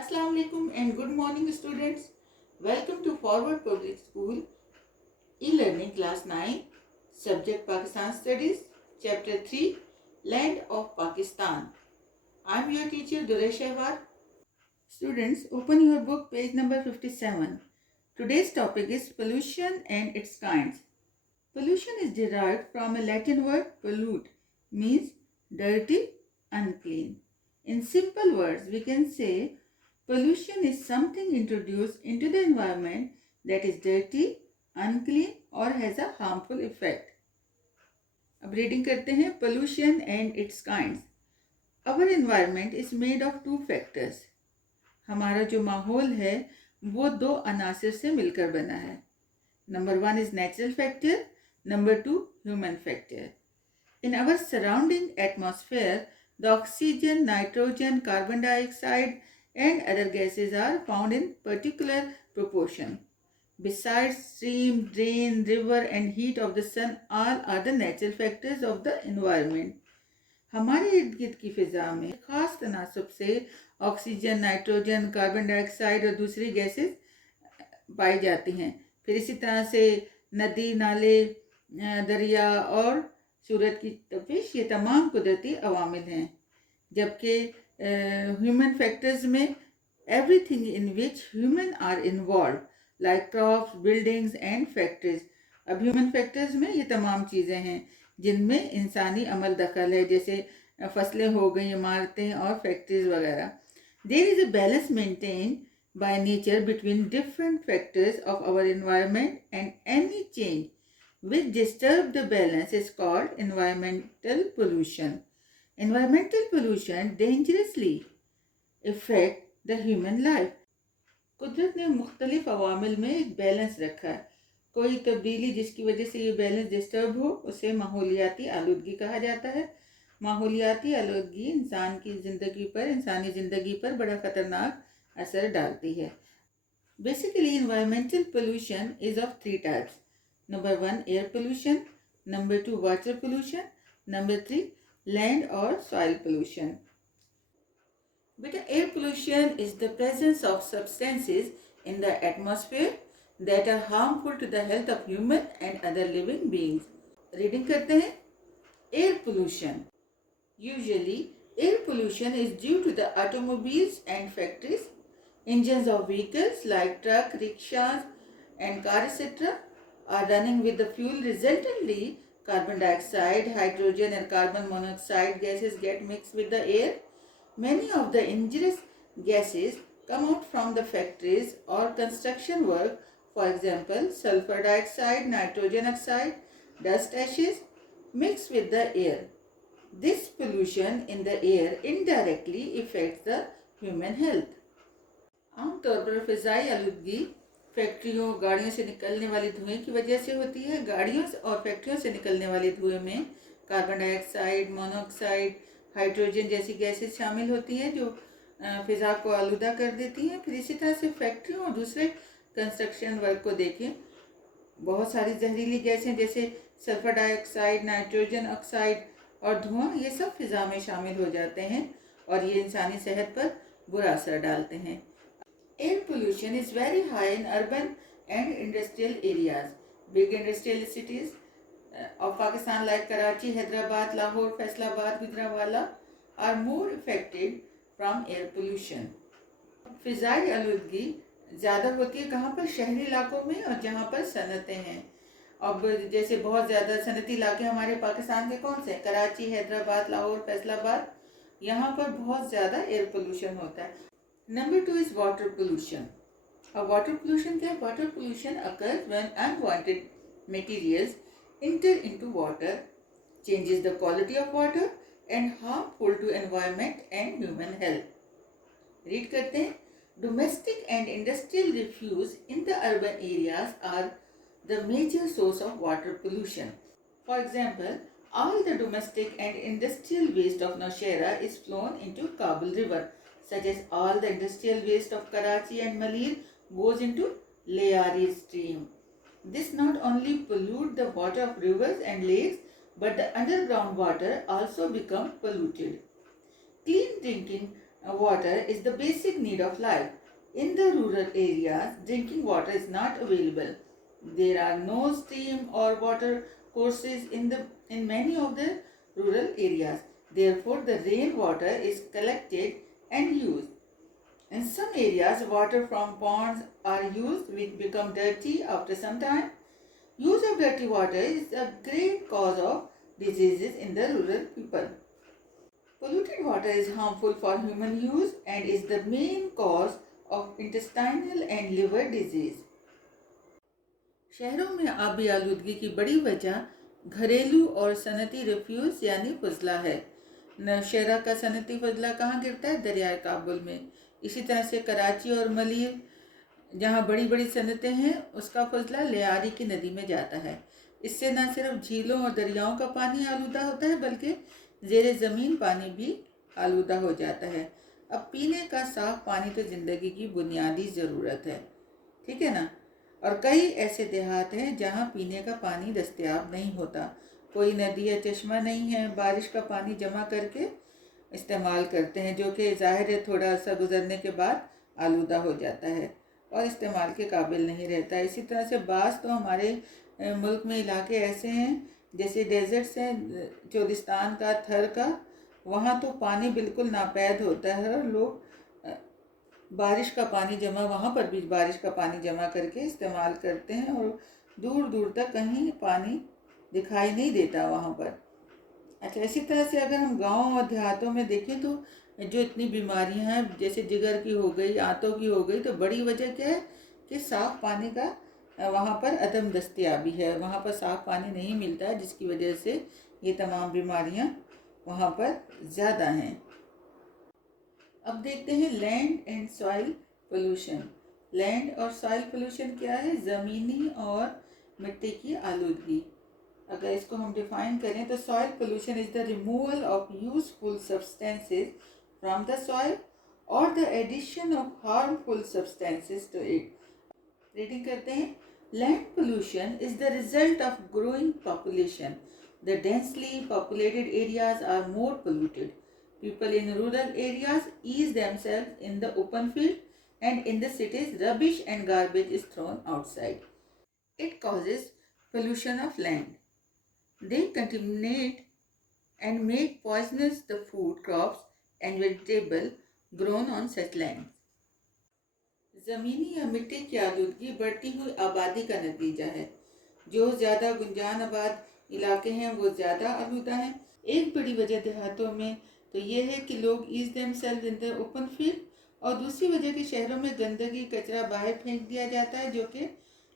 Assalamu alaikum and good morning students. Welcome to Forward Public School e-learning class 9 subject Pakistan Studies chapter 3 Land of Pakistan. I am your teacher Duresh Ahwar. Students, open your book page number 57. Today's topic is pollution and its kinds. Pollution is derived from a Latin word pollute, means dirty, unclean. In simple words, we can say pollution is something introduced into the environment that is dirty, unclean or has a harmful effect. अब रीडिंग करते हैं pollution and its kinds. Our environment is made of two factors. हमारा जो माहौल है वो दो अनासर से मिलकर बना है. Number 1 is natural factor. Number 2, human factor. In our surrounding atmosphere, the oxygen, nitrogen, carbon dioxide and other gases are found in particular proportion. Besides stream, drain, river and heat of the sun, all are the natural factors of the environment. हमारे इर्द गिर्द की फिजा में खास तनासब से oxygen, nitrogen, carbon dioxide और दूसरी गैसेस पाई जाती हैं. फिर इसी तरह से नदी, नाले, दरिया और सूरज की तपिश, ये तमाम कुदरती अवामिल हैं. जबकि ह्यूमन फैक्टर्स में everything in which human are involve like crops, buildings and factories. अब ह्यूमन फैक्टर्स में ये तमाम चीज़ें हैं जिनमें इंसानी अमल दखल है, जैसे फसलें हो गई, इमारतें और फैक्ट्रीज वगैरह. There is a balance maintain by nature between different factors of our environment, and any change which disturb the balance is called environmental pollution. Environmental pollution dangerously affect the human life. कुदरत ने मुख्तलिफ अवामिल में एक बैलेंस रखा है. कोई तब्दीली जिसकी वजह से ये बैलेंस डिस्टर्ब हो उसे माहौलियाती आलूदगी कहा जाता है. माहौलियाती आलूदगी इंसानी ज़िंदगी पर बड़ा ख़तरनाक असर डालती है. Basically environmental pollution is of 3 types. Number 1 air pollution, number 2 water pollution, number 3 land और सॉइल पोल्यूशन. बेटा, air pollution is the presence of substances in the atmosphere that are harmful to the health of human and other living beings. Reading करते हैं. Air pollution. Usually air pollution is due to the automobiles and factories. Engines of vehicles like truck, rickshaws and car etc. are running with the fuel. Resultantly, carbon dioxide, hydrogen and carbon monoxide gases get mixed with the air. Many of the injurious gases come out from the factories or construction work. For example, sulfur dioxide, nitrogen oxide, dust ashes mix with the air. This pollution in the air indirectly affects the human health. आमतौर पर फ़िज़ाई आलूदगी फैक्ट्रियों, गाड़ियों से निकलने वाले धुएं की वजह से होती है. गाड़ियों और फैक्ट्रियों से निकलने वाले धुएं में कार्बन डाइऑक्साइड, मोनोऑक्साइड, हाइड्रोजन जैसी गैसेस शामिल होती हैं जो फ़िज़ा को आलूदा कर देती हैं. फिर इसी तरह से फैक्ट्रियों और दूसरे कंस्ट्रक्शन वर्क को देखें, बहुत सारी जहरीली गैसें जैसे सल्फर डाइऑक्साइड, नाइट्रोजन ऑक्साइड और धुआं, ये सब फिज़ा में शामिल हो जाते हैं और ये इंसानी सेहत पर बुरा असर डालते हैं. Air pollution is very high in urban and industrial areas. Big industrial cities of Pakistan like Karachi, Hyderabad, Lahore, Faisalabad, Gujranwala are more affected from air pollution. फ़िज़ाई आलूदगी ज़्यादा होती है कहाँ पर? शहरी इलाकों में और जहाँ पर सनतें हैं. अब जैसे बहुत ज़्यादा सनती इलाके हमारे पाकिस्तान के कौन से हैं? कराची, हैदराबाद, लाहौर, फैसलाबाद. यहाँ पर बहुत ज़्यादा एयर पोल्यूशन होता है. Number 2 is water pollution. अब वाटर पोल्यूशन क्या है? Water pollution occurs when unwanted materials enter into water, changes the quality of water and harmful to environment and human health. Read करते हैं. Domestic and industrial refuse in the urban areas are the major source of water pollution. For example, all the domestic and industrial waste of Nowshera is flown into Kabul River, such as all the industrial waste of Karachi and Malir goes into Layari stream. This not only pollute the water of rivers and lakes, but the underground water also become polluted. Clean drinking water is the basic need of life. In the rural areas, drinking water is not available. There are no stream or water courses in many of the rural areas. Therefore, the rainwater is collected and used. In some areas, water from ponds are used, which become dirty after some time. Use of dirty water is a great cause of diseases in the rural people. Polluted water is harmful for human use and is the main cause of intestinal and liver disease. शहरों में आबी आलूदगी की बड़ी वजह घरेलू और सनती रिफ्यूज यानी फजला है। नौशहरा का सनती फजला कहाँ गिरता है? दरियाए काबुल में। इसी तरह से कराची और मलीर जहाँ बड़ी बड़ी सनतें हैं उसका फजला लियारी की नदी में जाता है। इससे न सिर्फ झीलों और दरियाओं का पानी आलूदा होता है बल्कि ज़ेरे ज़मीन पानी भी आलूदा हो जाता है। अब पीने का साफ पानी तो ज़िंदगी की बुनियादी ज़रूरत है, ठीक है ना। और कई ऐसे देहात हैं जहाँ पीने का पानी दस्तयाब नहीं होता, कोई नदी या चश्मा नहीं है, बारिश का पानी जमा करके इस्तेमाल करते हैं जो कि ज़ाहिर है थोड़ा सा गुजरने के बाद आलूदा हो जाता है और इस्तेमाल के काबिल नहीं रहता। इसी तरह से बाज़ तो हमारे मुल्क में इलाके ऐसे हैं जैसे डेजर्ट्स हैं, चोलिस्तान का, थर का, वहाँ तो पानी बिल्कुल नापैद होता है और लोग बारिश का पानी जमा वहाँ पर भी बारिश का पानी जमा करके इस्तेमाल करते हैं और दूर दूर तक कहीं पानी दिखाई नहीं देता वहाँ पर। अच्छा, इसी तरह से अगर हम गाँव और देहातों में देखें तो जो इतनी बीमारियां हैं जैसे जिगर की हो गई, आंतों की हो गई, तो बड़ी वजह क्या है कि साफ़ पानी का वहाँ पर अदम दस्तयाबी है, वहाँ पर साफ़ पानी नहीं मिलता है जिसकी वजह से ये तमाम बीमारियां वहाँ पर ज़्यादा हैं। अब देखते हैं land and soil pollution. Land और सॉइल पोल्यूशन क्या है? ज़मीनी और मिट्टी की आलूदगी। अगर इसको हम डिफाइन करें तो soil pollution is the removal of useful substances from the soil और the addition of harmful substances to it. Reading करते हैं। Land pollution is the result of growing population. The densely populated areas are more polluted. People in rural areas ease themselves in the open field, and in the cities rubbish and garbage is thrown outside. It causes pollution of land. They contaminate and make poisonous the food crops and vegetable grown on such lands. ज़मीनी या मिट्टी की आलूदगी बढ़ती हुई आबादी का नतीजा है। जो ज़्यादा गुंजान आबाद इलाके हैं वो ज़्यादा आलूदा हैं। एक बड़ी वजह देहातों में तो ये है कि लोग ease themselves in the open field, और दूसरी वजह कि शहरों में गंदगी कचरा बाहर फेंक दिया जाता है जो कि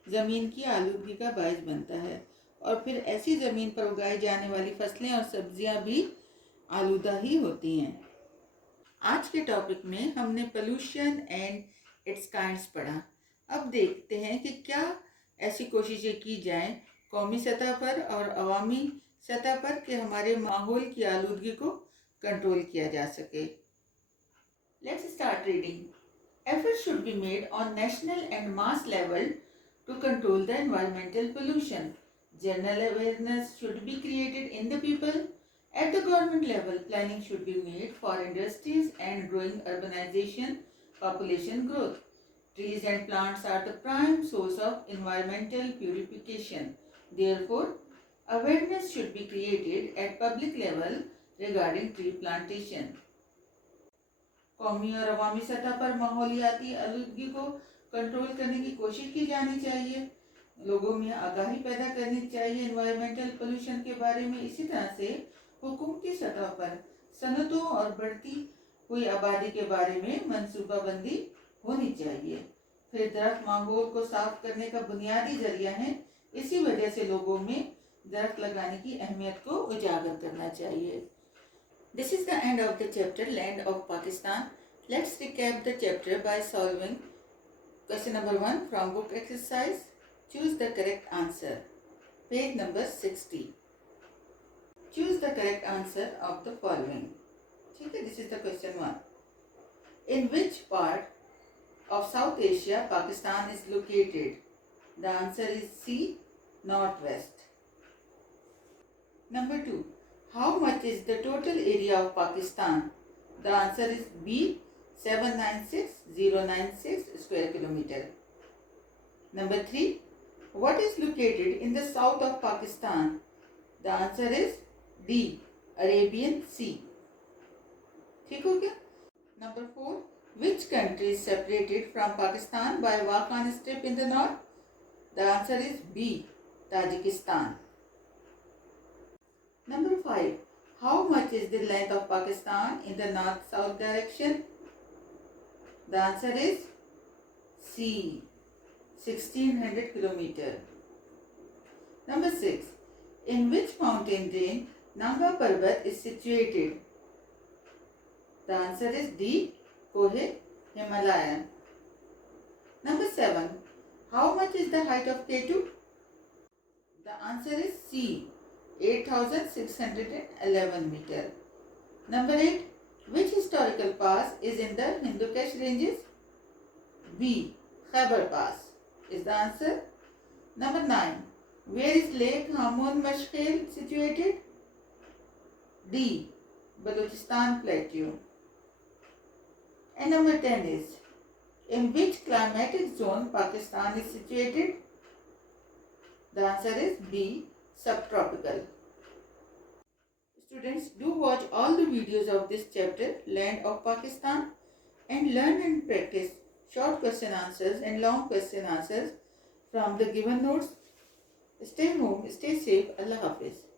ज़मीन की आलूदगी का बायस बनता है, और फिर ऐसी ज़मीन पर उगाई जाने वाली फसलें और सब्जियां भी आलूदा ही होती हैं। आज के टॉपिक में हमने पोल्यूशन एंड इट्स काइंड्स पढ़ा। अब देखते हैं कि क्या ऐसी कोशिशें की जाएं कौमी सतह पर और अवामी सतह पर कि हमारे माहौल की आलूदगी को कंट्रोल किया जा सके। Let's start reading. Efforts should be made on national and mass level to control the environmental pollution. General awareness should be created in the people. At the government level, planning should be made for industries and growing urbanization, population growth. Trees and plants are the prime source of environmental purification. Therefore, awareness should be created at public level regarding tree plantation. कौमी और अवामी सतह पर माहौलियाती आलूदगी को कंट्रोल करने की कोशिश की जानी चाहिए। लोगों में आगाही पैदा करनी चाहिए एनवायरमेंटल पोल्यूशन के बारे में। इसी तरह से हुकूमती सतह पर सनतों और बढ़ती हुई आबादी के बारे में मनसूबाबंदी होनी चाहिए। फिर दरख्त माहौल को साफ करने का बुनियादी जरिया है, इसी वजह से लोगों में दरख्त लगाने की अहमियत को उजागर करना चाहिए। This is the end of the chapter Land of Pakistan. Let's recap the chapter by solving question number 1 from book exercise. Choose the correct answer. Page number 60. Choose the correct answer of the following. Okay, this is the question 1. In which part of South Asia Pakistan is located? The answer is C, northwest. Number 2. How much is the total area of Pakistan? The answer is B, 796,096 square kilometer. Number 3. What is located in the south of Pakistan? The answer is D, Arabian Sea. ठीक हो गया? Number 4. Which country is separated from Pakistan by Wakhan Strip in the north? The answer is B, Tajikistan. Number 5. How much is the length of Pakistan in the north-south direction? The answer is C, 1600 kilometer. Number 6. In which mountain range Nanga Parbat is situated? The answer is D, Kohe Himalayan. Number 7. How much is the height of K2? The answer is C, 8611 meter. Number 8. Which historical pass is in the Hindu Kush ranges? B, Khyber Pass is the answer. Number 9. Where is Lake Hamun Mashkhel situated? D, Balochistan Plateau. And number 10 is, in which climatic zone Pakistan is situated? The answer is B, subtropical. Students, do watch all the videos of this chapter, Land of Pakistan, and learn and practice short question answers and long question answers from the given notes. Stay home, stay safe. Allah Hafiz.